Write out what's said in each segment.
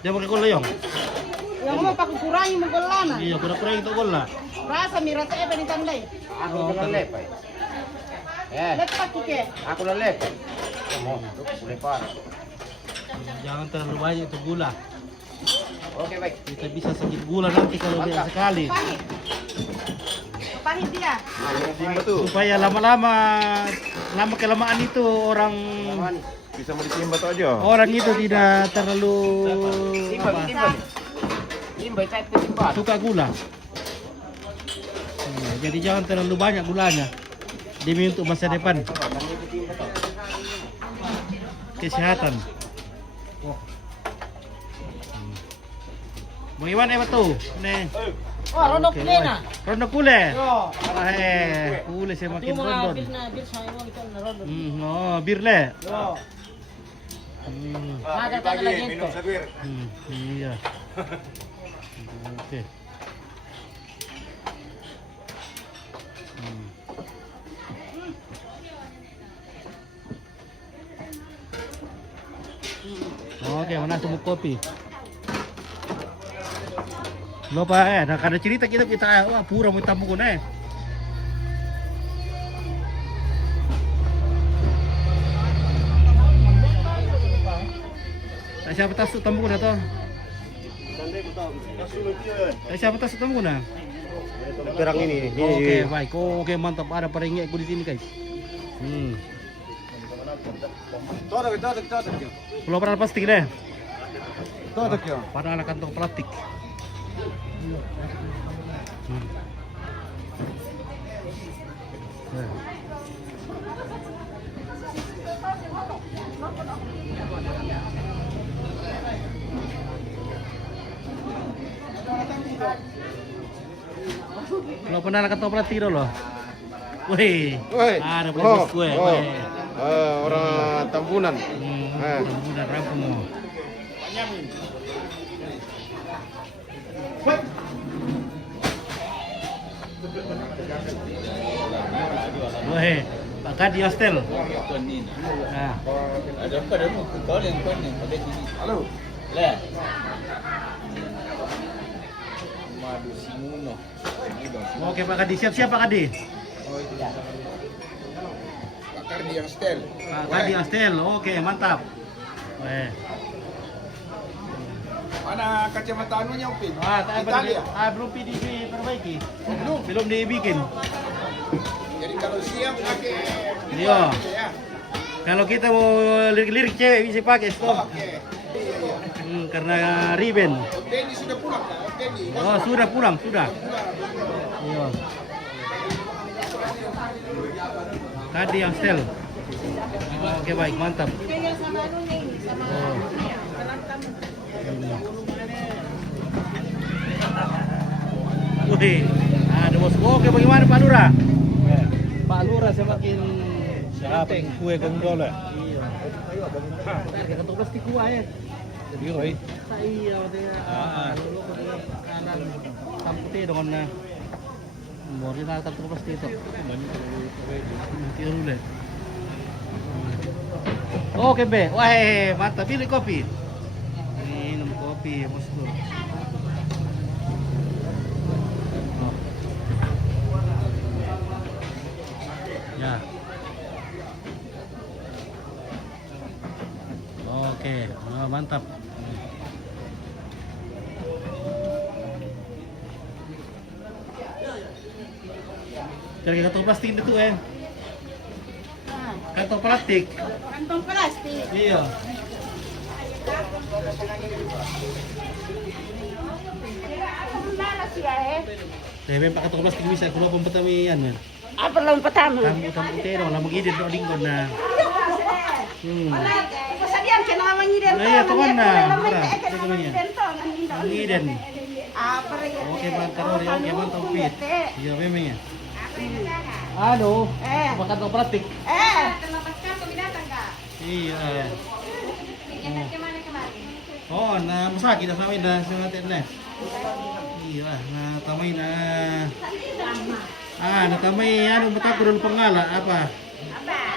Dia pakai gula yang. Yang mau pakai kurangi mo gula na. Iya, kurang itu gula. Rasa mira sa ebe ni tanday. Aku dengan lepay. Lepas kike. Aku dengan lepay. Kamu, boleh par. Jangan terlalu banyak itu gula. Oke baik. Kita bisa sakit gula nanti kalau banyak sekali. Pahit. Pahit dia. Supaya lama-lama, lama kelamaan itu orang Bisa mau ditimba tuh aja. orang itu tidak terlalu apa, Timbal saya timbal. suka gula. Jadi jangan terlalu banyak gulanya demi untuk masa depan kesehatan. Bagaimana ya tuh? Nih. Oh, rodok Oke, kule na. Rondo kule. Oh. Kule saya makin Yung mga rondon. bir na bir sa imo ito na rodok. Oh, bir le. Oh. Ada ka lagi ito. Iya. Oke. Oke, mana tubuh kopi? Lupa nah karena cerita kita wah pura mau tamu kuna Tak siapa tas tamu kuna to? Tak siapa tas tamu kuna? Perang ini. Oke, baik. Oke, mantap. Ada peringnya di sini, guys. Pulau pernah plastik deh. Pada anak kantong plastik. Kalau pernah anak kantong plastik loh. Wih, ada bos gue. Orang Tambunan. Udah rampung mau. Wah, Pak Kadi hostel. Nah. Ada apa dah mau kau yang kau ni pada sini. Halo. Le. Madu simuno. Oke Pak Kadi, siap-siap Pak Kadi. Pak Kardi yang setel. Pak Kadi hostel, oke mantap. Wah. Mana kacamata anunya Upin? Italia. Belum diperbaiki. Belum dibikin. Jadi kalau siang pakai Iya. ya. Kalau kita mau lirik-lirik cewek bisa pakai stop. Oke. Karena riben. Denny sudah pulang kan? Denny. Oh, sudah pulang, sudah. Iya. Tadi yang stel. Oke, baik, mantap. Kaya sama ano ni, sama Oh. kalantam. Wih, ada bos. Oke, bagaimana Pak Lurah? Pak Lurah semakin penting kue gondola. Iya. Kita tuh pasti kue ya. Iya, iya. Iya, dia. Lu kanan tampute dengan na. Mau dia nak tuh pasti itu. Nanti dulu. Oke, Be. Wah, mantap. Pilih kopi. Minum kopi, bosku. Ya. Oke, mantap. Cari kantong plastik itu kantong plastik. Kantong plastik. Iya. Saya pak kantong plastik bisa kalau pempetamian man. Apa lang patamo? Kamu tero, lamang idin do lingkod na. Pasabihan ka na mangidan to. Iya, tukan na. Mura. Mangidan. Apa rin? Oke, karori, oke, mantap pit. Iya, memang ya. Ano? Kantong plastik. Talapas ka, binatang ka. Iya. Bigyan ka man kemarin. Oh, na musaki na sa amin na sa natin na. Iya, na tamay na. Natamay ano batako dulu pangala apa?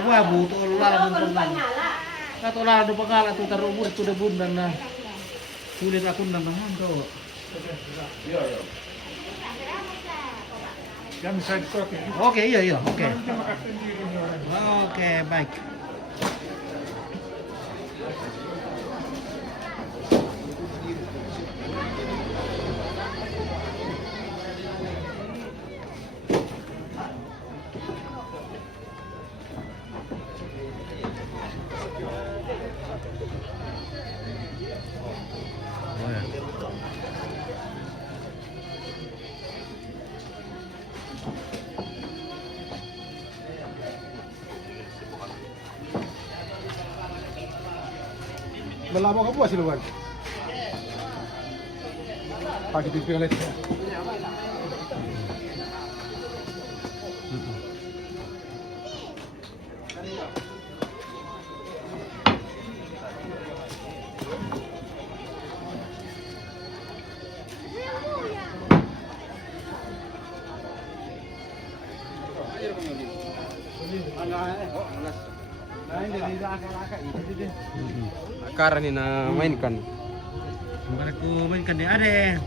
Abu-abu to lala dun pangala. Kato lala dun pangala to tarumur to debun dan na. Sulit aku nambahan tuh. Oke, iya, oke. Oke, baik. Oh, ya. Melama ka buwas siluan. Pagi di pialet. Akar ini na mainkan. Bukan aku mainkan dia ada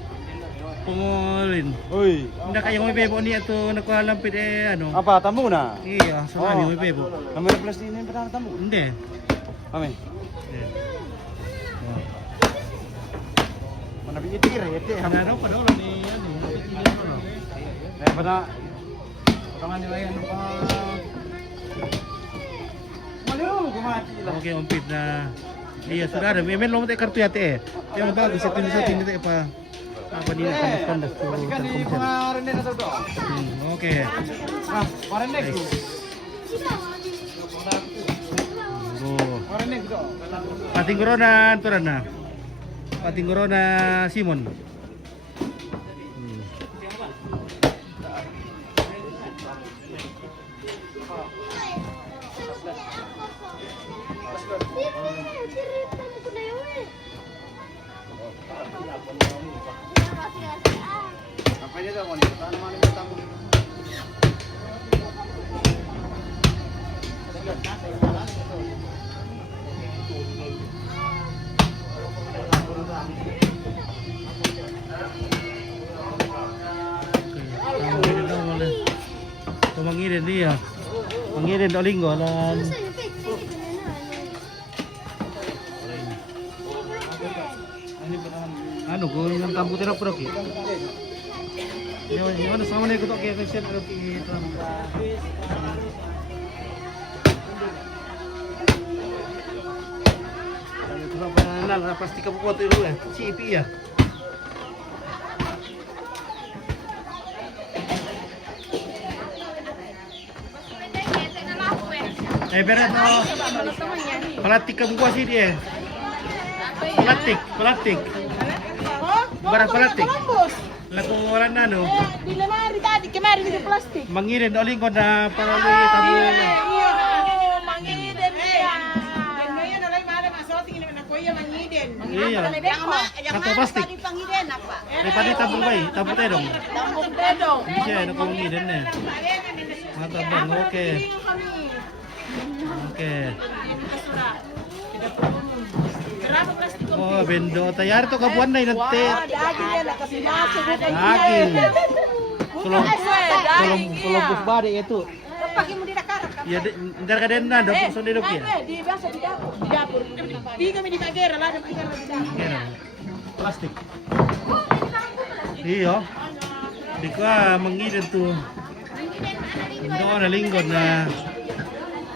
pengolin. Oi, Hindi kayo may bebo niya to nakuhalampit ano. apa tamu na? Iya, sama Oh. may bebo. Kami plus ini pernah tamu. Hindi. Kami. Iya. Mana biitir ya teh. Ano pa daw ni ano, pipili ko no. Pada tangan nila yan pa. Malo, kumati lah. Oke, umpit na. Iya, sudah ada. Memang lo kartu yate. Yang bagus sa tindi pa. Apa dia kandas to. Kan di pengaruh na to. Oke. Ah, kemarin nek. Oh. Kemarin nek to. Patinggorona turan na. Patinggorona Simon. Apa ini to? Tanaman ni tamu. Mangirin dia. Mangirin do linggo lan. Ano ko yung kampo tira pro ki. Yung ano sama na ko to kaya kasi pro ki. Kenapa nal pasti ka buat dulu ya. CP ya. Berat no. Palatik ka buat sih dia. Palatik. Barang palatik. Laku orang nano. Di lemari tadi kemarin di plastik. Mangirin oling ko na parali tabu. Iya, mangiden dia. Ngayon alay mara masoting ni na kuya mangiden. Iya. Kanto plastik. Pangiden apa? Daripada tabung bayi, tabung tedong. Tambong dedong. Bisa na kung mangirin na. Mata bang, oke. Oke. Berapa plastik? Oh, bendo. Tayar to kabuan na inante. Daging yan kasi masuk Daging. Tulong bus bari itu. Pagi mo di nakarap. Ya, ndar ka din na, dapat sa didok ya. Di biasa di dapur. Di dapur. Di kami di kagera lah ada kagera di dapur. Kira. Plastik. Iya. Di ko mangirin to. Ndo na lingkod na.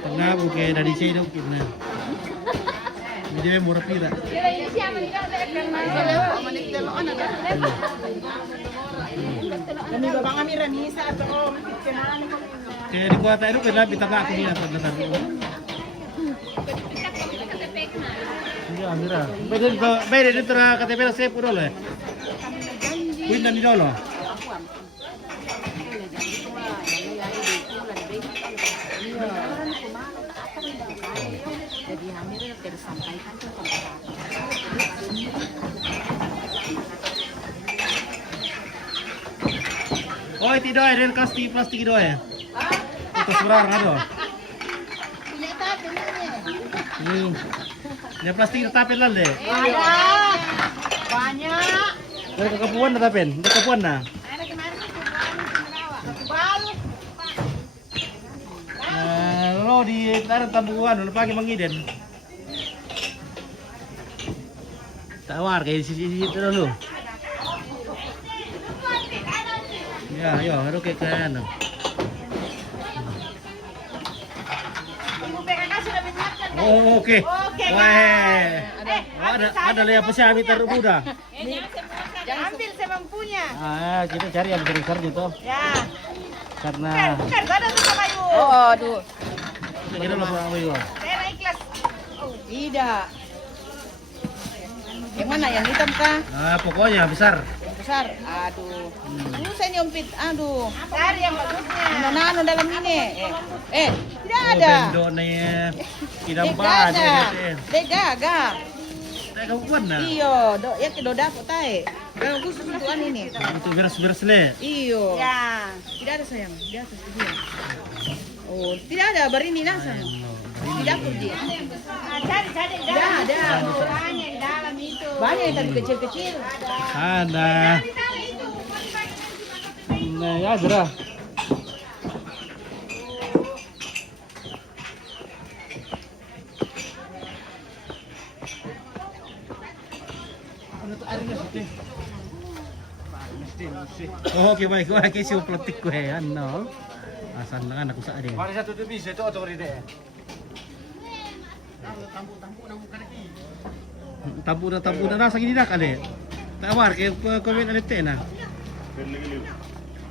Pangabu kay dari siya daw kin na. Hindi may mura pila. Kami bang kami ramisa atau kemana ko. Kaya di ko ata ito kaya lapit ako niya pag nataro. Iya, mira. Pwede dito na KTP na safe ko dole. Kuin na ni dolo. Jadi hamil terus sampaikan ke Oy, tido ay rin kasti plastik do eh. Ito surar nga do. Ini. Ya plastik tapin lang de. banyak. Dari kekapuan na tapin. Dari kekapuan na. Ada kemarin tuh balu. Lo di taruh tabungan, lo pakai mangiden. Tawar kayak sisi itu dulu. Ya, ayo, harus kayak kan. Ibu PKK sudah menyiapkan. Oh, oke. Oke, Wah. Ada Ada lihat apa sih Abi taruh muda. Jangan ambil semampunya. Kita cari yang besar gitu. Ya. Karena Bukan, ada tuh sama ibu. Oh, aduh. kita lo apa itu. Saya naik kelas. Tidak. Yang mana? Yang hitam kah? Pokoknya besar. Yang besar? Aduh. Saya nyompit. Aduh. Cari yang bagusnya. Nano dalam ini. Tidak Oh, ada. bendo nih. Tidak Tidak baca. ada. Degaga. Saya kapan na. Iyo, ya ke doda ko tayo. Kalau khusus untuk ini. Itu beres-beres le. Iyo. Ya. Tidak ada sayang. Di atas dia. Oh, tidak ada. Barini na sayang. Tidak aku dia. Cari di Ada, dalam. ada. Banyak di dalam itu. Banyak yang tadi kecil-kecil. Ada. Nah, ya gerah. Oke baik, gue lagi siu peletik gue ano. Asal dengan aku saat ini. Mari satu tu bisa tu atau ride. Tabu na nasa gini dak ade. Tawar ke komen ade tena.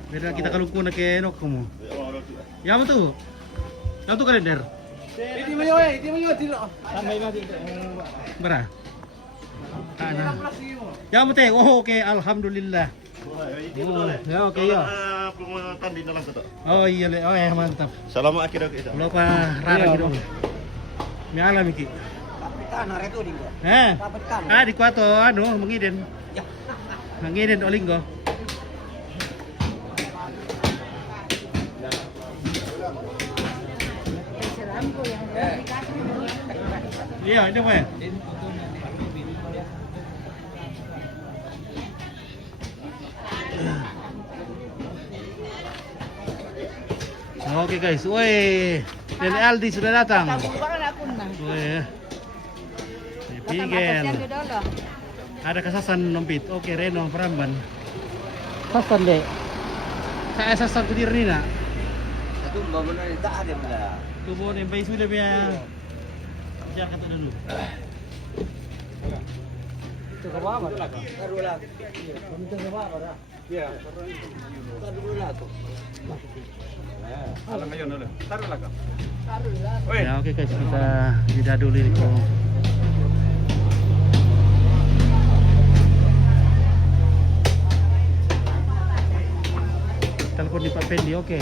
Beda kita kalungku na ke nok kamu. Ya betul. Ya tu kalender. Ini mayo tidak. Tambah lagi. Bara. Ana. Ya betul. Oh oke alhamdulillah. Ya oke ya. Tandi na lang to. Oh iya le. Oh ya mantap. Salamat kira kita. Lo pa rara gitu. Mi alam iki. Tanah itu dinggo. Di kuato anu mangiden. Mangiden olinggo. Iya, ini apa ya? Oke guys, woi, dan Aldi sudah datang. Woi, Pingin. Ada kesasan nompit. Oke, Reno Pramban. Sasan deh. Saya sasan ke diri nak. Itu benar tak ada benar. Tubuh yang baik sudah biar. Jangan kata dulu. Itu ke bawah. Taruh lagi. Itu ke bawah dah. Ya. Taruh lagi. Alam ngayon ulit. Taruh lagi. Ya oke guys, kita jeda dulu nih kok. Telepon di Pak Pendi, oke.